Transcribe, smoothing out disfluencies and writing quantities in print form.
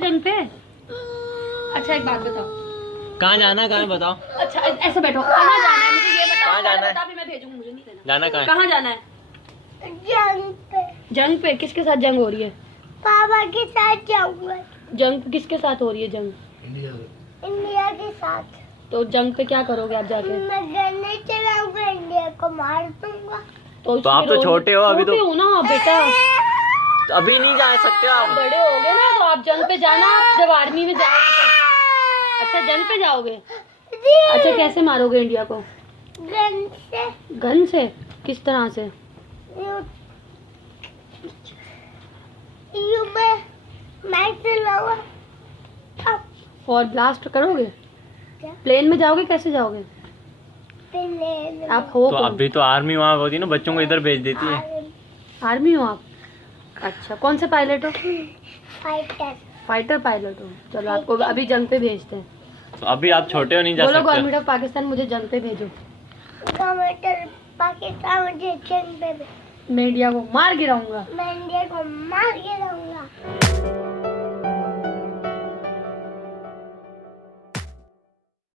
जंग पे? अच्छा एक बात बताओ, कहाँ जाना है, कहाँ बताओ। अच्छा ऐसे बैठो, कहाँ जाना है मुझे ये बताओ। कहाँ जाना है? बता भी मैं भेजूंगी, मुझे नहीं देना। जाना कहाँ है? कहाँ जाना है? जंग पे। जंग पे? किसके साथ जंग हो रही है? पापा के साथ जाऊंगा। जंग किसके साथ हो रही है जंग? इंडिया के साथ। तो जंग पे क्या करोगे आप जाके? मैं गन्ने चलाऊंगा, इंडिया को मार दूंगा। तो आप तो छोटे हो अभी, तो छोटे हो ना बेटा, तो अभी नहीं जा सकते हो आप आप। बड़े हो गए ना, तो आप जंग पे जाना, आप जब आर्मी में जाओगे तो। अच्छा जंग पे जाओगे? अच्छा कैसे मारोगे इंडिया को? गन से। गन से? किस तरह से? यू मैं चलाऊंगा। फॉर ब्लास्ट करोगे? क्या? प्लेन में जाओगे? कैसे जाओगे? प्लेन आप हो तो कौन? अभी तो आर्मी वहाँ होती है ना, बच्चों को इधर भेज देती है। आर्मी हो आप? अच्छा कौन से पायलट हो? फाइटर। फाइटर पायलट हो। चलो आपको अभी जंग पे भेजते हैं। तो अभी आप छोटे हो, नहीं जा बोलो सकते। गवर्नमेंट ऑफ पाकिस्तान मुझे जंग पे भेजो। गवर्नमेंट पाकिस्तान मुझे जंग पे। मैं इंडिया को मार गिराऊंगा। मैं इंडिया को मार